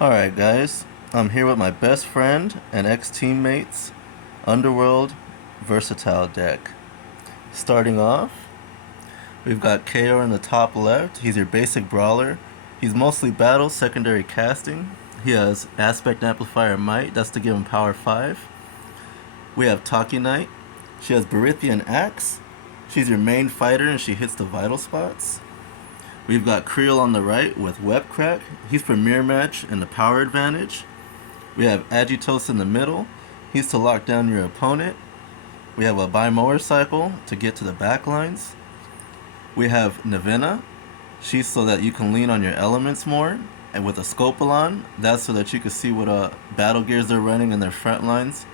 Alright guys, I'm here with my best friend and ex-teammates Underworld Versatile deck. Starting off, we've got KO in the top left. He's your basic brawler. He's mostly battle, secondary casting. He has Aspect Amplifier Might, that's to give him power 5. We have Taki Knight. She has Barithian Axe. She's your main fighter and she hits the vital spots. We've got Creel on the right with Web Crack. He's for mirror match and the power advantage. We have Agitos in the middle. He's to lock down your opponent. We have a Bi-Motorcycle to get to the back lines. We have Navina. She's so that you can lean on your elements more. And with a Scopalon, that's so that you can see what battle gears they're running in their front lines.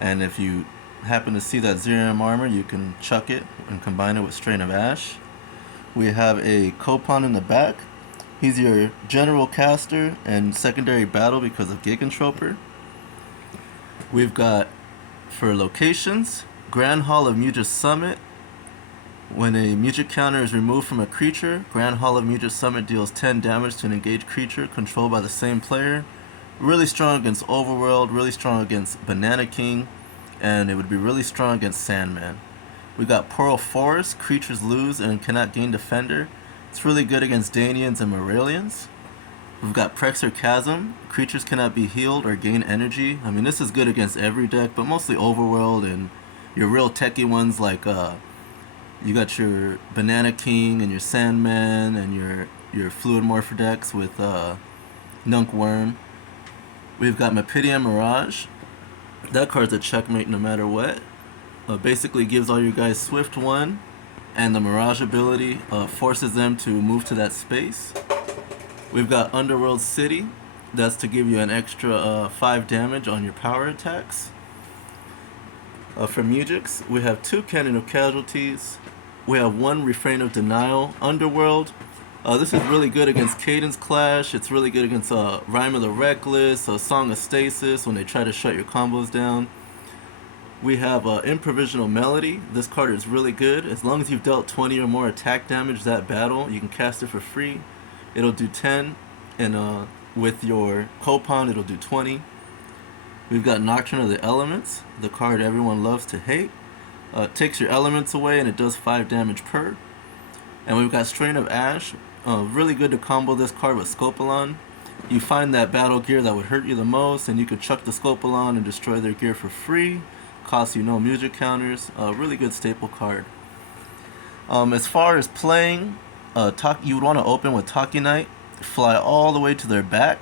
And if you happen to see that 0M armor, you can chuck it and combine it with Strain of Ash. We have a Copon in the back. He's your general caster and secondary battle because of Gigantroper. We've got, for locations, Grand Hall of Mujis Summit. When a Mujik counter is removed from a creature, Grand Hall of Mujis Summit deals 10 damage to an engaged creature controlled by the same player. Really strong against Overworld, really strong against Banana King, and it would be really strong against Sandman. We got Pearl Forest, creatures lose and cannot gain defender. It's really good against Danians and Morelians. We've got Prexor Chasm, creatures cannot be healed or gain energy. I mean, this is good against every deck, but mostly Overworld and your real techie ones like you got your Banana King and your Sandman and your Fluid Morpher decks with Nunk Worm. We've got Mapidian Mirage. That card's a checkmate no matter what. Basically gives all your guys Swift 1, and the Mirage ability forces them to move to that space. We've got Underworld City. That's to give you an extra 5 damage on your power attacks. For Mujiks, we have 2 Cannon of Casualties. We have 1 Refrain of Denial. Underworld. This is really good against Cadence Clash. It's really good against Rhyme of the Reckless, Song of Stasis when they try to shut your combos down. We have Improvisional Melody. This card is really good. As long as you've dealt 20 or more attack damage that battle, you can cast it for free. It'll do 10, and with your Copon, it'll do 20. We've got Nocturne of the Elements, the card everyone loves to hate. It takes your elements away and it does 5 damage per. And we've got Strain of Ash. Really good to combo this card with Scopalon. You find that battle gear that would hurt you the most, and you could chuck the Scopalon and destroy their gear for free. Costs you no Mujik counters. Really good staple card. As far as playing, you would want to open with Taki Knight, fly all the way to their back,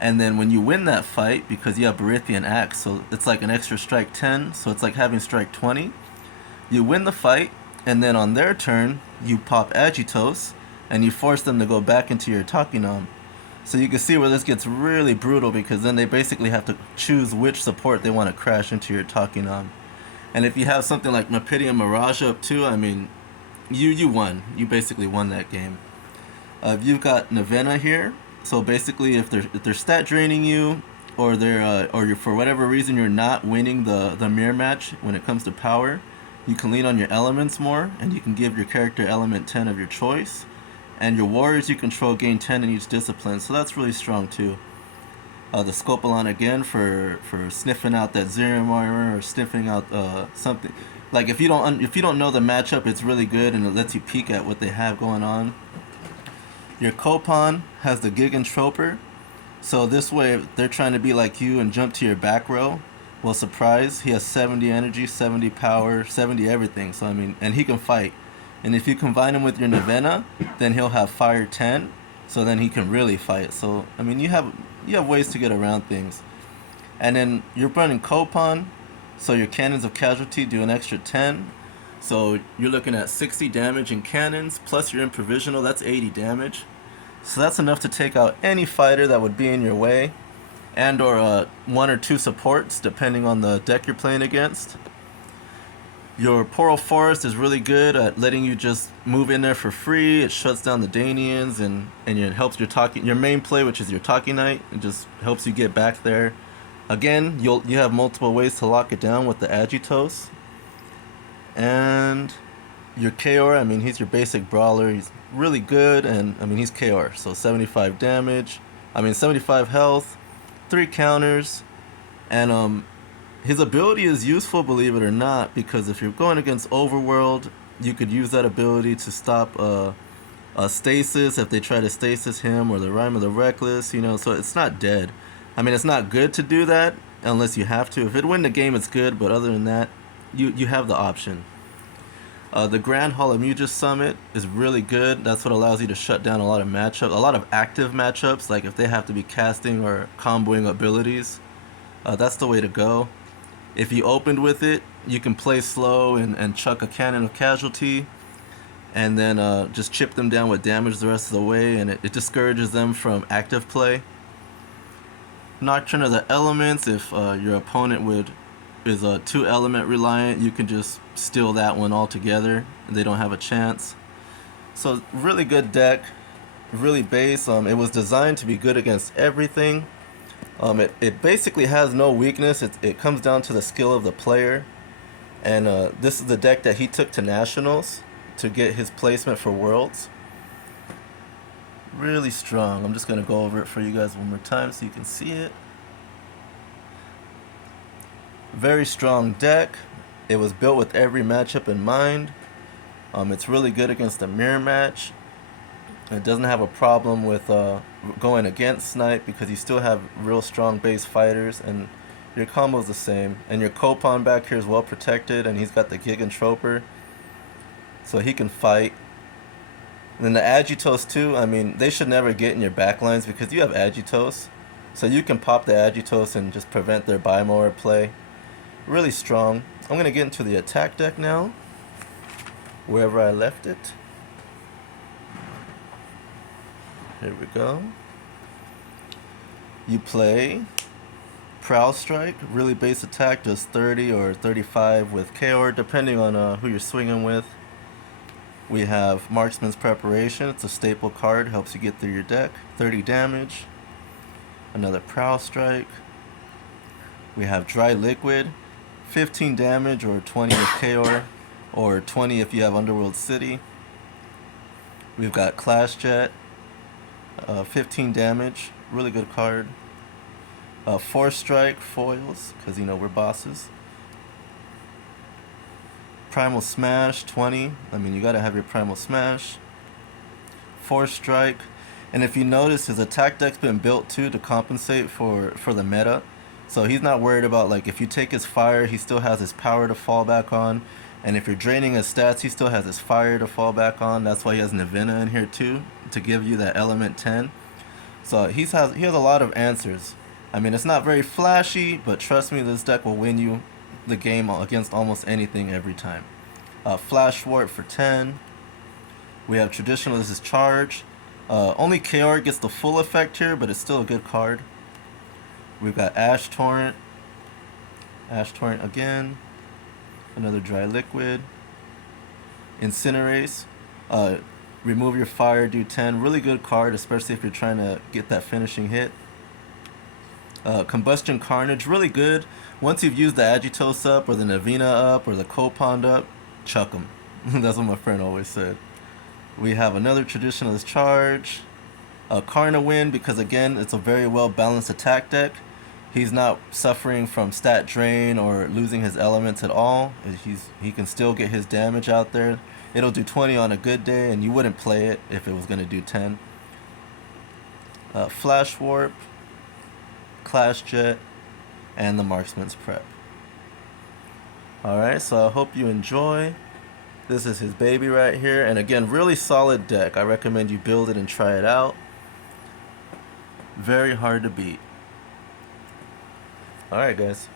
and then when you win that fight, because you have Barithian Axe, so it's like an extra strike 10, so it's like having strike 20. You win the fight, and then on their turn, you pop Agitos, and you force them to go back into your Takinom. So you can see where this gets really brutal, because then they basically have to choose which support they want to crash into your Takinom. And if you have something like Mapidian Mirage up too, I mean, you won. You basically won that game. You've got Navina here. So basically, if they're stat draining you, or you're, for whatever reason you're not winning the mirror match when it comes to power, you can lean on your elements more, and you can give your character element 10 of your choice. And your warriors you control gain 10 in each discipline, so that's really strong too. The Scopalon again for sniffing out that Zerium armor or sniffing out something. Like if you don't know the matchup, it's really good and it lets you peek at what they have going on. Your Copon has the Gigantroper, so this way if they're trying to be like you and jump to your back row, well, surprise, he has 70 energy, 70 power, 70 everything. So I mean, and he can fight. And if you combine him with your Navena, then he'll have Fire 10, so then he can really fight. So I mean, you have ways to get around things. And then you're running Copon, so your Cannons of Casualty do an extra 10. So you're looking at 60 damage in cannons, plus your Improvisional, that's 80 damage. So that's enough to take out any fighter that would be in your way, and or 1 or 2 supports, depending on the deck you're playing against. Your Pearl Forest is really good at letting you just move in there for free. It shuts down the Danians and it helps your main play, which is your Taki Knight. It just helps you get back there. Again, you have multiple ways to lock it down with the Agitos. And your KR, I mean, he's your basic brawler. He's really good, and I mean, he's KR, so 75 damage. I mean, 75 health, 3 counters, and his ability is useful, believe it or not, because if you're going against Overworld, you could use that ability to stop a stasis if they try to stasis him, or the Rhyme of the Reckless, you know, so it's not dead. I mean, it's not good to do that unless you have to. If it win the game, it's good, but other than that, you have the option. The Grand Holomugus Summit is really good. That's what allows you to shut down a lot of matchups, a lot of active matchups, like if they have to be casting or comboing abilities. That's the way to go. If you opened with it, you can play slow and chuck a cannon of casualty, and then just chip them down with damage the rest of the way, and it discourages them from active play. Nocturne of the Elements, if your opponent is a 2-element reliant, you can just steal that one altogether. They don't have a chance. So really good deck, really base. It was designed to be good against everything. It basically has no weakness. It comes down to the skill of the player. And this is the deck that he took to Nationals to get his placement for Worlds. Really strong. I'm just going to go over it for you guys one more time so you can see it. Very strong deck. It was built with every matchup in mind. It's really good against a mirror match. It doesn't have a problem with going against Snipe because you still have real strong base fighters, and your combo's the same. And your Copon back here is well protected, and he's got the Gigantroper, so he can fight. And then the Agitos too, I mean, they should never get in your backlines because you have Agitos. So you can pop the Agitos and just prevent their Bimower play. Really strong. I'm going to get into the attack deck now, wherever I left it. Here we go. You play Prowl Strike, really base attack, does 30 or 35 with KO, depending on who you're swinging with. We have Marksman's Preparation, it's a staple card, helps you get through your deck, 30 damage. Another Prowl Strike. We have Dry Liquid, 15 damage or 20 with KO, or 20 if you have Underworld City. We've got Clash Jet, 15 damage, really good card. Force Strike, foils, because you know we're bosses. Primal Smash, 20. I mean, you gotta have your Primal Smash. Force Strike. And if you notice, his attack deck's been built too to compensate for the meta. So he's not worried about, like, if you take his fire, he still has his power to fall back on. And if you're draining his stats, he still has his fire to fall back on. That's why he has Navina in here too, to give you that element 10. So he has a lot of answers. I mean, it's not very flashy, but trust me, this deck will win you the game against almost anything every time. Flash Warp for 10. We have Traditionalist's Charge. Only KR gets the full effect here, but it's still a good card. We've got Ash Torrent. Ash Torrent again. Another Dry Liquid. Incinerate. Remove your fire, do 10. Really good card, especially if you're trying to get that finishing hit. Combustion Carnage, really good. Once you've used the Agitos up, or the Navina up, or the Copond up, chuck them. That's what my friend always said. We have another Traditionalist Charge. Karna Win, because again, it's a very well balanced attack deck. He's not suffering from stat drain or losing his elements at all. He can still get his damage out there. It'll do 20 on a good day, and you wouldn't play it if it was going to do 10. Flash Warp, Clash Jet, and the Marksman's Prep. Alright, so I hope you enjoy. This is his baby right here, and again, really solid deck. I recommend you build it and try it out. Very hard to beat. Alright guys.